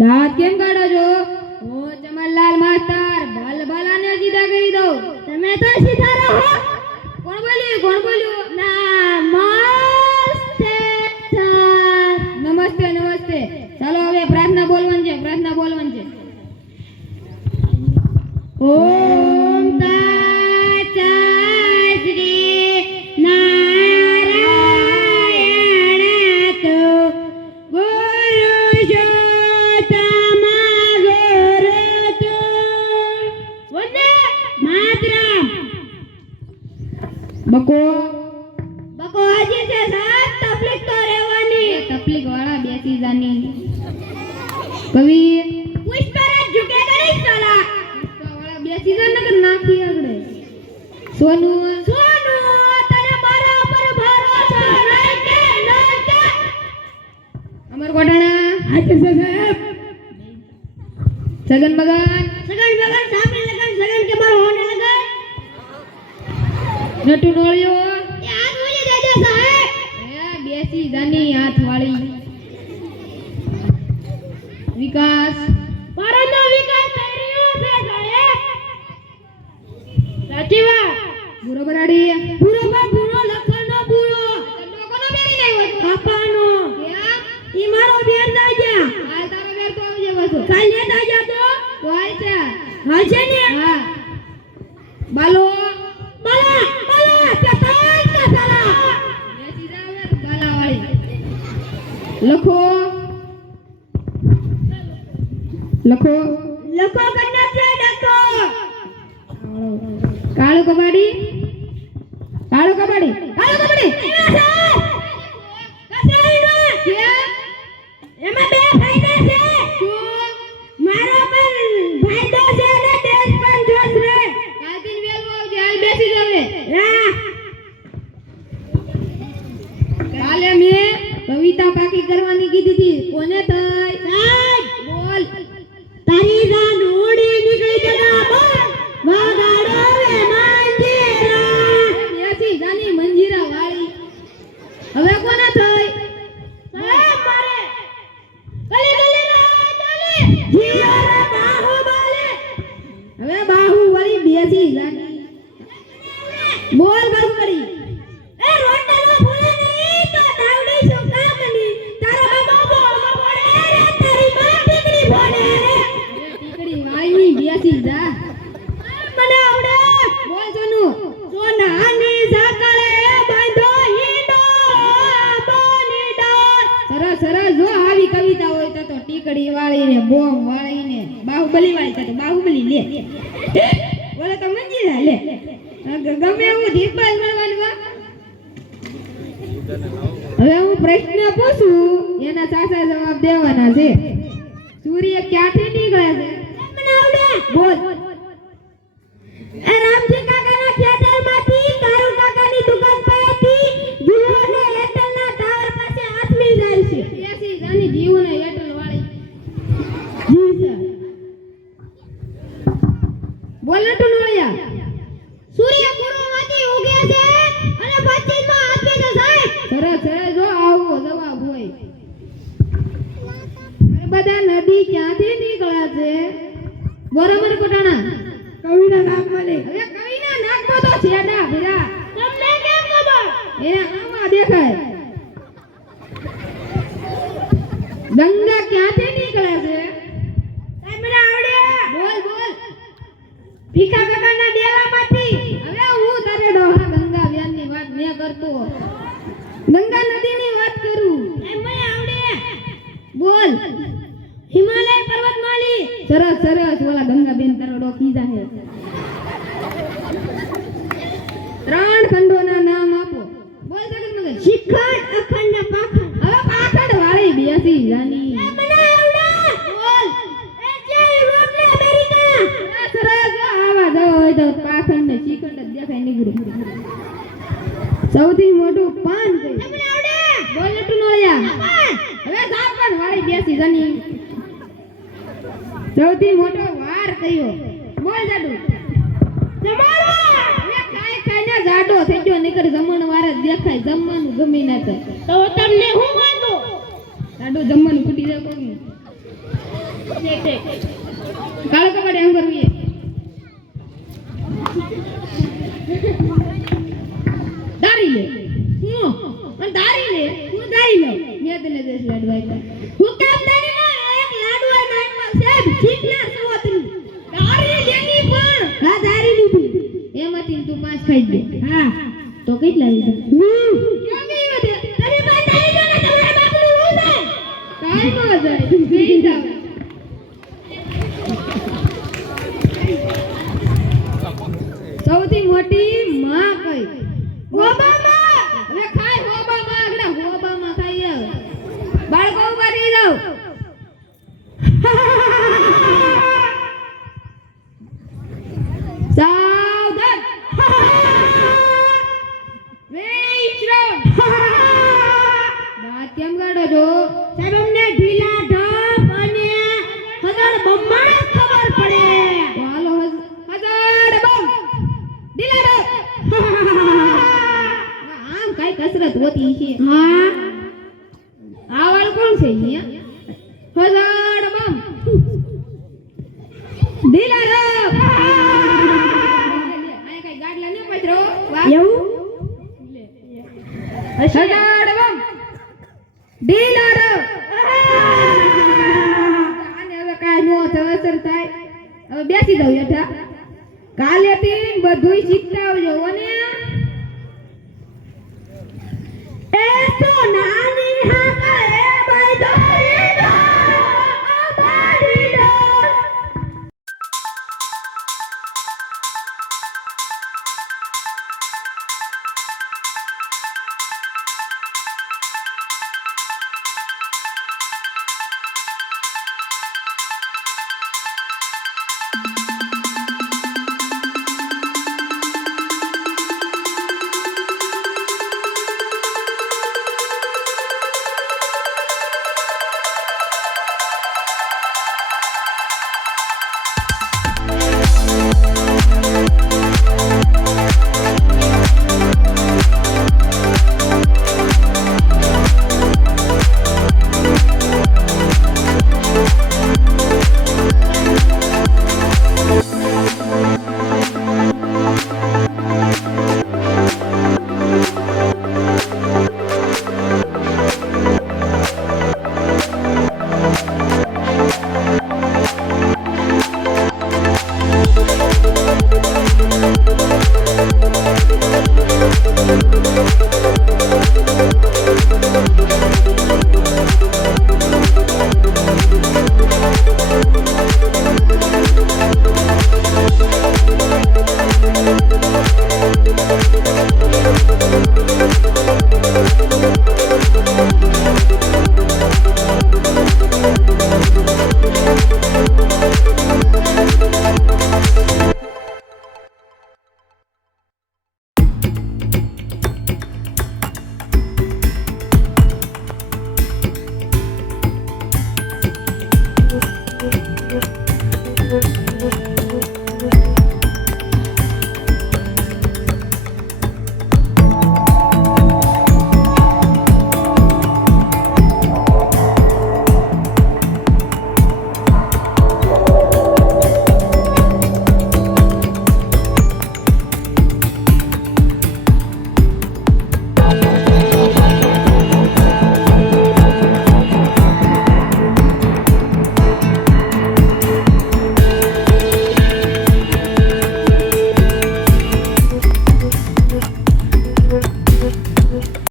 દાંત કેમ કાઢો છો? ઓ ચમનલાલ માસ્ટર, ભલ ભલાને સીધા કરી દો. તમે તો સીધા રહો. કોણ બોલ્યું? ના નમસ્તે નમસ્તે. ચાલો હવે પ્રાર્થના બોલવાની છે. ઓમ તત્સત શ્રી નારાયણ તો ગુરુષોત્તમ ગુરુતો વંદે માતરમ. બકો હજી છે સાહેબ, તકલીફ તો રહેવાની. તકલીફ વાળા બેસી જાની. કવિ પુષ્પરાજ ઝુકે કરી સાલા. પુષ્પવાળા બેસી જા નકર નાખી આગળ. સોનુ તને મારા ઉપર ભરોસો નહીં કે નહીં? અમર કોટાણા આજે છે સાહેબ. સગન બગન સાપે લગન સગન કે મારો હોને લગન. નટુ નોળિયો એ હાથ ઓલી દેજો સાહેબ. એ બેસી જાની હાથ વાળી. વિકાસ ભારતનો વિકાસ થઈ રહ્યો છે સાહેબ. સાચી વાત. પૂરો બરાડી પૂરો લખનો પૂરો લોકોનો બેરી નહીં હોય બાપાનો. કેમ ઈ મારો બેર ના ગયા. હાલ તારો બેર તો આવજે બસો. કાલ ને ના જા તો હોય છે. હા છે ને. હા બાલો તે તાઈ ના સાલા. બેસી જાવ બાલા વાળી. લખો કન્ના છે ડકો. કાળો કબાડી એમાં બે ફાયદા છે. મારો પણ ફાયદો છે ને દેશ પણ જોશ રે. કાલથી વેલું આવજે. હાલ બેસી જાવે. કાલે મેં કવિતા પાકી કરવાની કીધી હતી. કોને થઈ સાહેબ? બોલ. તારી જાન ઉડી નીકળી જના વગાડો રે મંજીરા. બેસી જાની મંજીરા વાળી. હવે કોને થઈ સાહેબ? મારે ગલી ચાલે જીઓ રે બાહુબલી. હવે બાહુબલી બેસી જાની. બોલ બાહુબલી. એ રોટલા નો ભૂલે નહીં તો ડાવડી શું કામની. તારા બાબા બોલે રે તારી માં દીકરી બોલે રે. દીકરી વાળી બેસી જા. મને આવડે. બોલ સોનુ. સોનાની ઝાકળે બાંધો હીડો બોની ડાળ. સરસ જો આવી કવિતા હોય તો ટીકડી વાળી ને બોમ વાળી ને બાહુબલી વાળી તો બાહુબલી લે. બોલે તો મંજીરા લે. ગમે એવું દીપલ મળવાનું. હવે હું પ્રશ્ન પૂછું, એના સાચા જવાબ દેવાના છે. સૂર્ય ક્યાંથી નીકળે છે? મને આવડે. બોલ. એ રામજી કાકાના ખેતરમાંથી કારુ કાકાની દુકાન પાસેથી જીવોને એરટેલના ટાવર પાસે આથમી જાય છે. એસી જાની જીવોને એરટેલ વાળી. જી સર. બોલ નટુ નોળિયા. સૂર્ય પૂર્વમાંથી ઉગે છે અને પશ્ચિમમાં આથમે છે સાહેબ. સરસ જો આવો જવાબ હોય. બધા નદી ક્યાંથી નીકળે છે? બરોબર કોટાણા. કવિના નાકમાં લે. હવે કવિના નાકમાં તો છેડા ભીરા. તમને કેમ ખબર? એ આમાં દેખાય. ગંગા ક્યાંથી નીકળે છે? તમને આવડે. બોલ. ભીખા કાકાના ડેલામાંથી. હવે હું તારે ડોહા ગંગા વ્યાનની વાત ન કરતો. ગંગા નદીની વાત કરું. મને આવડે. બોલ. હિમાલય પર્વતમાળી. સરસ ઓલા ગંગાબેન તારો ડોકી જાહે. 3 ખંડોના નામ આપો. બોલ સગન મગર. શિખંડ, અખંડ, પાખંડ. હવે પાખંડ વાળી બેસી જાની. મને આવડે. બોલ. એશિયા, યુરોપ ને અમેરિકા. સરસ આવા જવો હોય તો પાખંડ ને શિખંડ જ દેખાય નીકળી. સૌથી મોટું પાન કઈ? મને આવડે. બોલ નટુ નોળિયા. હવે સાપણ વાળી બેસી જાની. સૌથી મોટો વાર કયો? બોલ જાડુ. તમારો. હવે ખાઈ ખાઈને જાડો થઈ ગયો નકર જમણ વાર જ દેખાય જમવાનું ગમે ના તો તમને હું વાંધો જાડો જમવાનું ફૂટી જાય કોણ કાળો કપડે એમ કરવી દારી લે હું પણ દારી લે હું દારી લો મેં તને દેશ લાડવા હું કામ દારી નો એક લાડવા નાટમાં સાહેબ શીખલા સુવતની દારી લેની પણ હા દારી લીધી એમાંથી તું 5 ખાઈ દે હા તો કેટલા લીધા કેમ ગઈ વધે તમે પાસે દારી લો ને તમારા બાપનું હું થાય કાઈ નો જાય ગઈ જાવ સૌથી મોટી માં કઈ ઓબામા હવે ખાય ઓબામા આગળ ઓબામા ખાય બાળકો ઉભા રહી જાવ સાવધાન વેઈશ્રમ દાંત કેમ કાઢો છો સાહેબ અમને ઢીલા ઢપ અને હજાર બમ્મા ખબર પડે હાલો હજાર બમ ઢીલા ઢપ આમ કઈ કસરત હોતી છે હા આ વાળ કોણ છે અહીંયા હજાર બમ ઢીલા ઢપ આ કઈ ગાડલા ન પથરો એવું હજાર બમ ઢીલા ઢપ આને હવે કાઈ નો અસર થાય હવે બેસી જાવ યથા કાલે થી બધુંય શીખતા આવજો અને